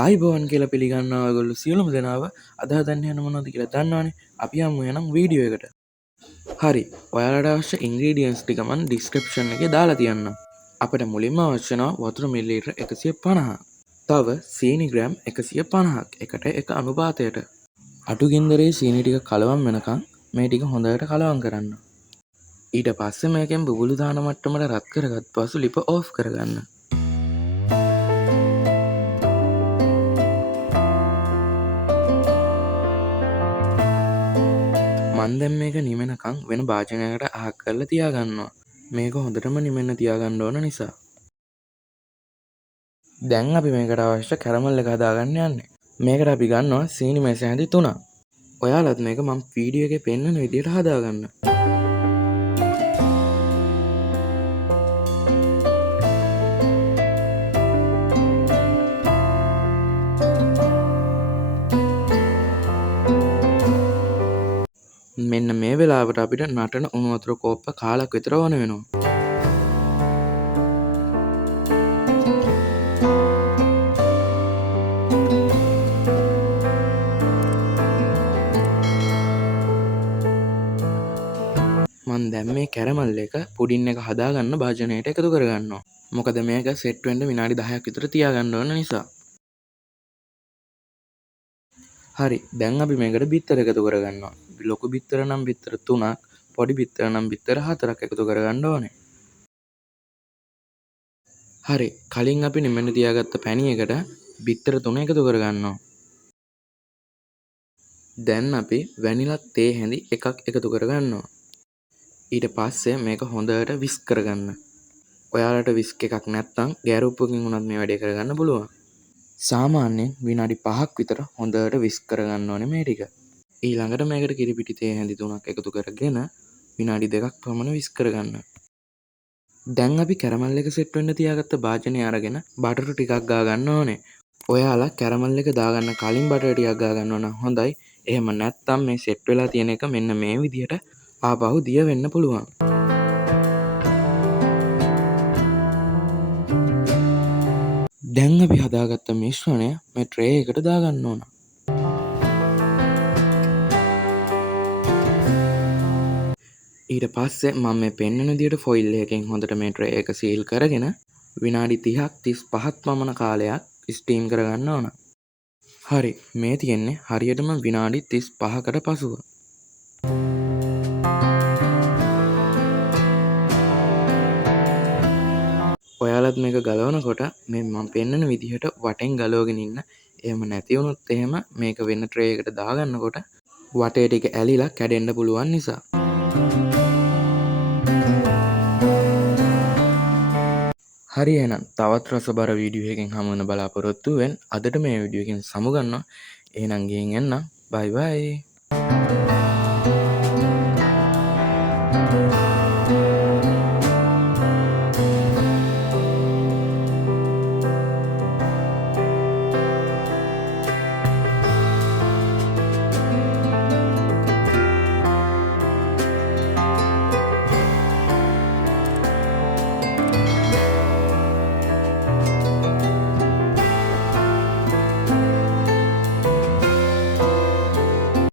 ආයිබෝවන් කියලා පිළිගන්නවා ඔයගොල්ලෝ සියලුම දෙනාව. අද හදන්න යන මොනවද කියලා දන්නවනේ. අපි යමු එහෙනම් වීඩියෝ එකට. හරි. ඔයාලට අවශ්‍ය ඉන්ග්‍රීඩියන්ට්ස් ටික මම ඩිස්ක්‍රිප්ෂන් එකේ දාලා තියන්නම්. අපිට මුලින්ම අවශ්‍ය වෙනවා වතුර මිලිලීටර් 150. තව සීනි ග්‍රෑම් 150ක් එකට එක අනුපාතයට. අටු ගින්දරේ සීනි ටික කලවම් වෙනකන් මේ ටික හොඳට කලවම් කරන්න. ඊට පස්සේ මේකෙන් බුබුලු දාන මට්ටමට රත් කරගත් පසු ලිප ඕෆ් කරගන්න. මන් දැන් මේක නිවෙනකන් වෙන භාජනයකට අහක් කරලා තියාගන්නවා. මේක හොඳටම නිවෙන්න තියාගන්න ඕන නිසා. දැන් අපි මේකට අවශ්‍ය කැරමල් එක හදාගන්න යන්නේ. මේකට අපි ගන්නවා සීනි මේස හැඳි 3ක්. ඔයාලත් මේක මම වීඩියෝ එකේ පෙන්නන විදිහට හදාගන්න. මෙන්න මේ වෙලාවට අපිට නටන උණු වතුර කෝප්ප කාලක් විතර ඕන වෙනවා. මන් දැන් මේ කැරමල් එක පුඩින් එක හදාගන්න භාජනයට එකතු කරගන්නවා. මොකද මේක සෙට් වෙන්න විනාඩි 10ක් විතර තියාගන්න ඕන නිසා. හරි. දැන් අපි මේකට බිත්තර එකතු කරගන්නවා. ලොකු බිත්තර නම් බිත්තර 3ක්, පොඩි බිත්තර නම් බිත්තර 4ක් එකතු කරගන්න ඕනේ. හරි. කලින් අපි නිමෙන්න තියාගත්ත පැණියකට බිත්තර 3 එකතු කරගන්නවා. දැන් අපි වැනිලා තේ හැඳි එකක් එකතු කරගන්නවා. ඊට පස්සේ මේක හොඳට විස්ක් කරගන්න. ඔයාලට විස්ක් එකක් නැත්නම් ගෑරුප්පකින් උනත් මේ වැඩේ කරගන්න පුළුවන්. සාමාන්‍යයෙන් විනාඩි 5ක් විතර හොඳට විස්ක් කරගන්න ඕනේ මේ ටික. ඊළඟට මේකට කිරි පිටි තේ හැඳි 3ක් එකතු කරගෙන විනාඩි 2ක් පමණ විස්ක් කරගන්න. දැන් අපි කැරමල් එක සෙට් වෙන්න තියාගත්ත භාජනය අරගෙන බටර් ටිකක් ගා ගන්න ඕනේ. ඔයාලා කැරමල් එක දාගන්න කලින් බටර් ටිකක් ගා ගන්නවා නම් හොඳයි. එහෙම නැත්නම් මේ සෙට් වෙලා තියෙන එක මෙන්න මේ විදිහට ආපහු දිය වෙන්න පුළුවන්. දැන් අපි හදාගත්ත මිශ්‍රණය මේ ට්‍රේ එකට දාගන්න ඕන. ඊට පස්සේ මම මේ පෙන්වන විදිහට ෆොයිල් එකකින් හොඳට මේ ට්‍රේ එක සීල් කරගෙන විනාඩි 30ක් 35ක් පමණ කාලයක් ස්ටීම් කරගන්න ඕන. හරි. මේ තියෙන්නේ හරියටම විනාඩි 35කට පසුව. ඔයාලත් මේක ගලවනකොට මේ මම පෙන්වන විදිහට වටෙන් ගලවගෙන ඉන්න. එහෙම නැති වුණොත් එහෙම මේක වෙන ට්‍රේ එකට දාගන්නකොට වටේ ටික ඇලිලා කැඩෙන්න පුළුවන් නිසා. හරි එහෙනම් තවත් රසබර වීඩියෝ එකකින් හමු වෙන බලාපොරොත්තු වෙන්න. අදට මේ වීඩියෝ එකෙන් සමුගන්නවා. එහෙනම් ගිහින් එන්න. බයි බයි.